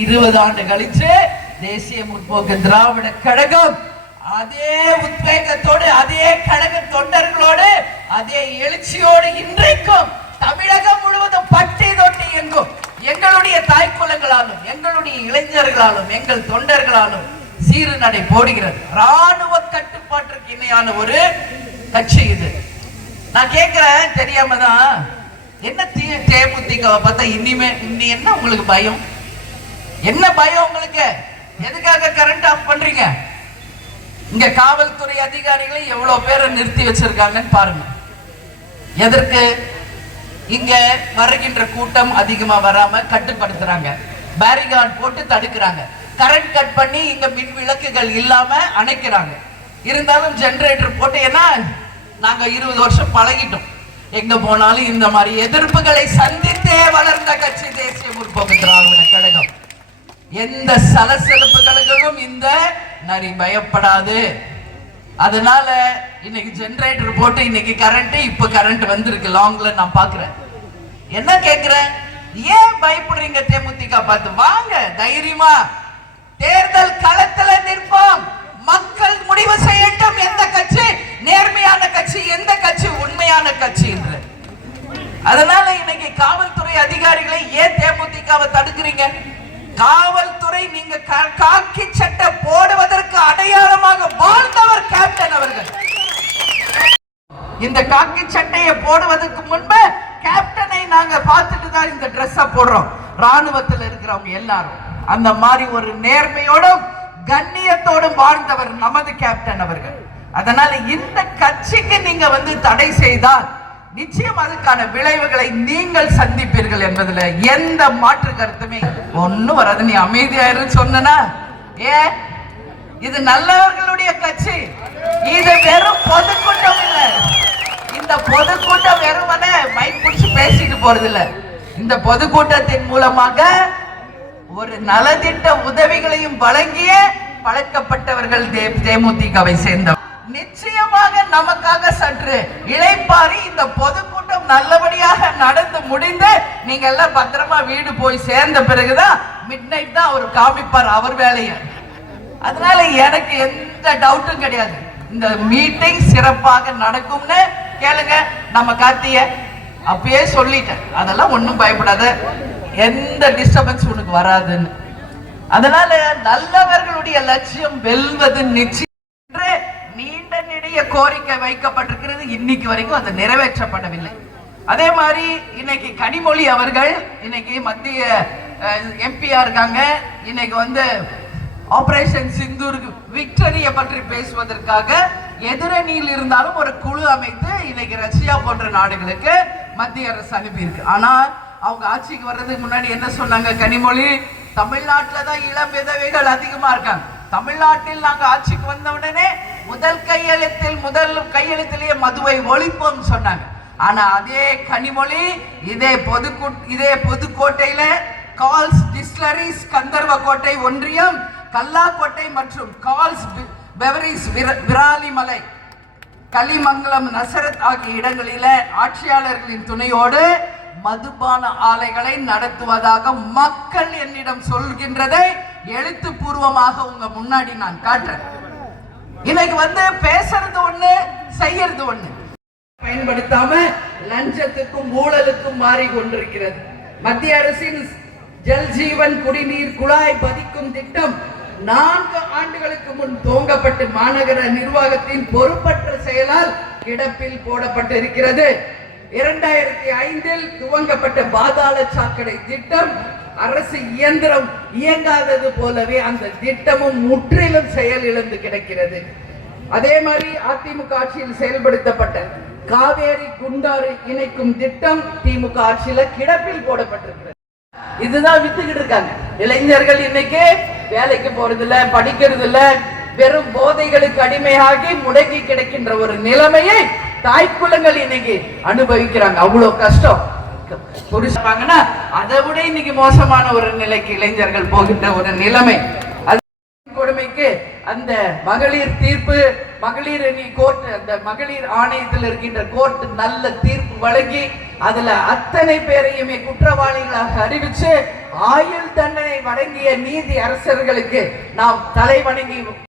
இருபது ஆண்டு கழிச்சு தேசிய முற்போக்கு திராவிட கழகம் அதே உத்வேகத்தோடு அதே கழக தொண்டர்களோடு அதே எழுச்சியோடு இன்றைக்கும் தமிழகம் முழுவதும் பட்டி தொட்டி எங்கும். எங்களுடைய தாய்க்குலங்களாலும் எங்களுடைய இளைஞர்களாலும் எங்கள் தொண்டர்களாலும் சீறு நடை போடுகிறது. ராணுவ கட்டுப்பாட்டிற்கு இணையான ஒரு கட்சி இது. நான் கேட்கிறேன் தெரியாம தான் என்ன தீ தேமுதிக பார்த்தா இனிமே இன்னி என்ன உங்களுக்கு பயம்? என்ன பயம் உங்களுக்கு? எதுக்காக கரண்ட் ஆஃப் பண்றீங்க? இங்க காவல்துறை அதிகாரிகளை எவ்வளவு பேரை நிறுத்தி வச்சிருக்காங்கன்னு பாருங்க. எதற்கு? இங்க வருகின்ற கூட்டம் அதிகமா வராம கட்டுப்படுத்துறாங்க. பேரிகார்ட் போட்டு தடுக்கிறாங்க. கரண்ட் கட் பண்ணி இங்க மின் விளக்குகள் இல்லாம அணைக்கிறாங்க. இருந்தாலும் ஜெனரேட்டர் போட்டு ஏன்னா நாங்க இருபது வருஷம் பழகிட்டோம். எங்க போனாலும் இந்த மாதிரி எதிர்ப்புகளை சந்தித்து எந்த சலசலப்புகளுக்கும் இந்த நரி பயப்படாது. அதனால இன்னைக்கு ஜெனரேட்டர் போட்டு இன்னைக்கு கரண்ட் இப்ப கரண்ட் வந்திருக்கு. லாங்ல நான் பாக்குறேன். என்ன கேக்குறேன்? ஏன் பயப்படுறீங்க தேமுதிக பார்த்து வாங்க தைரியமா. தேர்தல் களத்துல நிற்போம். மக்கள் முடிவு செய்யட்டும். எந்த கட்சி? நேர்மையான கட்சி எந்த கட்சி? உண்மையான கட்சி என்று. அதனால இன்னைக்கு காவல்துறை அதிகாரிகளை ஏன் தேமுதிகவை தடுக்கிறீங்க? காவல்துறை நீங்க காக்கி சட்டை போடுவதற்கு அடையாளமாக வாழ்ந்தவர் கேப்டன் அவர்கள். இந்த காக்கி சட்டையை போடுவதற்கு முன்பு கேப்டனை நாங்க பார்த்துட்டு தான் இந்த ட்ரெஸ்ஸ போடுறோம். ராணுவத்தில் இருக்கிறவங்க எல்லாரும். அந்த மாதிரி ஒரு நேர்மையோடும் கண்ணியத்தோடும் வாழ்ந்தவர் நமது கேப்டன் அவர்கள். அதனால இந்த கட்சிக்கு நீங்க வந்து தடை செய்தால் நிச்சயம் அதுக்கான விளைவுகளை நீங்கள் சந்திப்பீர்கள் என்பதுல எந்த மாற்று கருத்துமே ஒண்ணும் வராது. நீ அமைதியாயிரு சொன்னா ஏ? இது நல்லவர்களுடைய கட்சி. இது வெறும் பொதுக்கூட்டம் இல்ல. இந்த பொதுக்கூட்டம் வெறுமனே மைக் பிடிச்சு பேசிட்டு போறது இல்ல. இந்த பொதுக்கூட்டத்தின் மூலமாக ஒரு நலத்திட்ட உதவிகளையும் வழங்கிய பழக்கப்பட்டவர்கள் தே- தேமுதிகவை சேர்ந்தவர் நிச்சயமாக நமக்காக சற்று இழைப்பாரி இந்த பொதுக்கூட்டம் நல்லபடியாக நடந்து முடிந்து நீங்க எல்லாம் பத்திரமா வீடு போய் சேர்ந்த பிறகுதான் மிட் நைட் தான் அவர் காமிப்பார் அவர் வேலையை. அதனால எனக்கு எந்த டவுட்டும் கிடையாது. இந்த மீட்டிங் சிறப்பாக நடக்கும்னு கேளுங்க. நம்ம கார்த்திய அப்பயே சொல்லிட்டேன். அதெல்லாம் ஒண்ணும் பயப்படாத. எந்த டிஸ்டர்பன்ஸ் உனக்கு வராதுன்னு. அதனால நல்லவர்களுடைய லட்சியம் வெல்வது நிச்சயம் நீண்ட கோரிக்கை வைக்கப்பட்டிருக்கிறது. இன்னைக்கு வரைக்கும் அது நிறைவேற்றப்படவில்லை. அதே மாதிரி இன்னைக்கு கனிமொழி அவர்கள் இன்னைக்கு மத்திய எம்பியா இருக்காங்க. இன்னைக்கு வந்து ஆபரேஷன் சிந்தூர் விக்டரிய பற்றி பேசுவதற்காக எதிரணியில் இருந்தாலும் ஒரு குழு அமைத்து இன்னைக்கு ரஷ்யா போன்ற நாடுகளுக்கு மத்திய அரசு அனுப்பியிருக்கு. ஆனா அவங்க ஆட்சிக்கு வர்றதுக்கு முன்னாடி என்ன சொன்னாங்க கனிமொழி? தமிழ்நாட்டில் தான் இளம் விதவைகள் அதிகமா இருக்காங்க. தமிழ்நாட்டில் நாங்கள் ஆட்சிக்கு வந்த உடனே முதல் கையெழுத்தில் முதல் கையெழுத்திலேயே மதுவை ஒழிப்போம் சொன்னாங்க. ஆனா அதே கனிமொழி இதே பொதுக்கூ இதே புதுக்கோட்டையில கால்ஸ் டிஸ்லரிஸ் கந்தர்வக்கோட்டை ஒன்றியம் கல்லாக்கோட்டை மற்றும் கால்ஸ் பெவரிஸ் விர- விராலிமலை கலிமங்கலம் நசரத் ஆகிய இடங்களில ஆட்சியாளர்களின் துணையோடு மதுபான ஆலைகளை நடத்துவதாக மக்கள் என்னிடம் சொல்கின்றதை எழுத்துப்பூர்வமாக உங்க முன்னாடி நான் காட்டுறேன். இன்னைக்கு வந்து பேசுறது ஒண்ணு செய்யறது ஒண்ணு. பயன்படுத்தாம லஞ்சத்துக்கும் ஊழலுக்கும் மாறி கொண்டிருக்கிறது மத்திய அரசின் ஜல் ஜீவன் குடிநீர் குழாய் பதிக்கும் திட்டம் நான்கு ஆண்டுகளுக்கு முன் துவங்கப்பட்டு மாநகர நிர்வாகத்தின் பொறுப்பற்ற செயலால் கிடப்பில் போடப்பட்டு இருக்கிறது இரண்டாயிரத்தி ஐந்தில் துவங்கப்பட்ட பாதாள சாக்கடை திட்டம் அரசு இயந்திரம் இயங்காதது போலவே அந்த திட்டமும் முற்றிலும் செயலிழந்து கிடக்கிறது. அதே மாதிரி அதிமுக ஆட்சியில் செயல்படுத்தப்பட்ட காவேரி குண்டாறு இணைக்கும் திட்டம் திமுக ஆட்சியில கிடப்பில் போடப்பட்டிருக்கிறது. இதுதான் வித்துக்கிட்டு இருக்காங்க. இளைஞர்கள் இன்னைக்கு வேலைக்கு போறது இல்ல படிக்கிறது இல்ல வெறும் போதைகளுக்கு அடிமையாகி முடங்கி கிடக்கின்ற ஒரு நிலைமையை தாய்க்குளங்கள் இன்னைக்கு அனுபவிக்கிறாங்க. அவ்வளவு கஷ்டம். புரிஞ்சுப்பாங்கன்னா அதை விட இன்னைக்கு மோசமான ஒரு நிலைக்கு இளைஞர்கள் போகின்ற ஒரு நிலைமை. கொடுமைக்கு அந்த மகளிர் தீர்ப்பு மகளிர் அணி கோர்ட் அந்த மகளிர் ஆணையத்தில் இருக்கின்ற கோர்ட் நல்ல தீர்ப்பு வழங்கி அதுல அத்தனை பேரையுமே குற்றவாளிகளாக அறிவிச்சு ஆயுள் தண்டனை வழங்கிய நீதி அரசர்களுக்கு நாம் தலை வணங்கி